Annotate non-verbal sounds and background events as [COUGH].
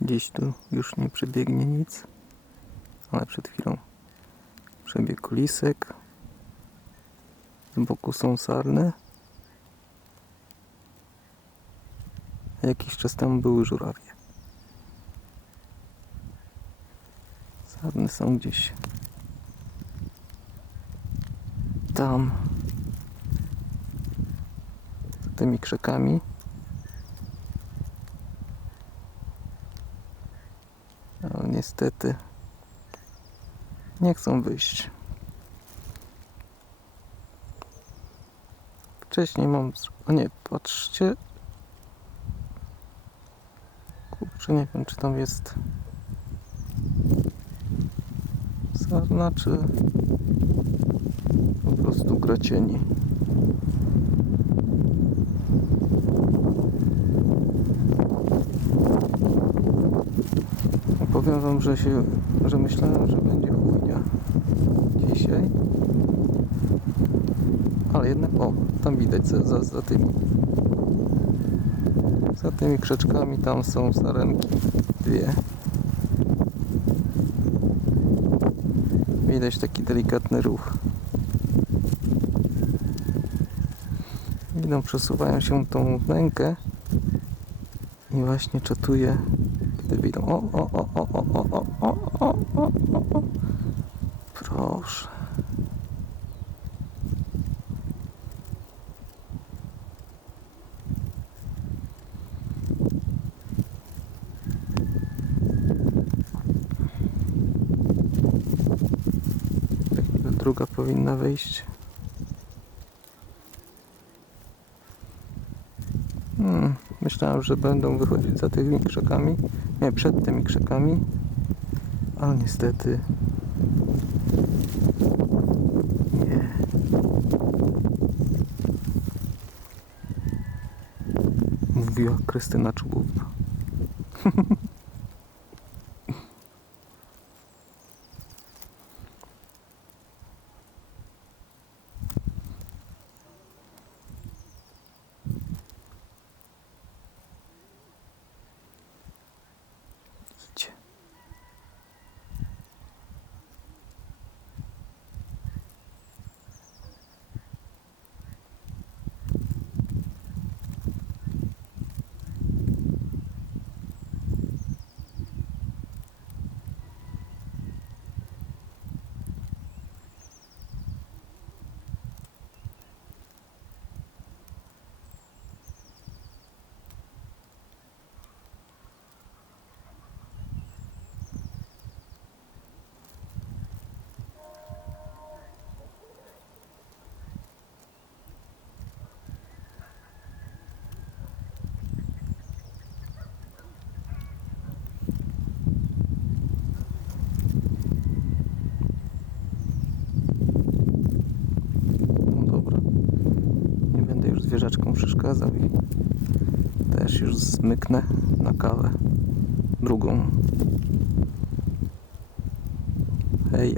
Gdzieś tu już nie przebiegnie nic, ale przed chwilą przebiegł lisek. Z boku są sarny. Jakiś czas temu były żurawie. Sarny są gdzieś tam za tymi krzakami. Ale niestety nie chcą wyjść. Wcześniej mam. O nie, patrzcie. Kurczę, nie wiem, czy tam jest sarna, czy po prostu gracieni. Powiem wam, że się, że myślałem, że będzie chujnia dzisiaj. Ale jednak, o, tam widać za, za, za tymi za tymi krzaczkami tam są sarenki. Dwie. Widać taki delikatny ruch. Idą, przesuwają się tą wnękę i właśnie czatuje, kiedy widzą. O, o, o, o, o, o, o, o, o. Proszę. Tak, Druga powinna wyjść. Hmm, myślałem, że będą wychodzić za tymi krzakami. Nie, przed tymi krzakami. Ale niestety. Nie. Mówiła Krystyna Czubów. [LAUGHS] zwierzaczkom przeszkadzał i też już zmyknę na kawę. Drugą. Hej.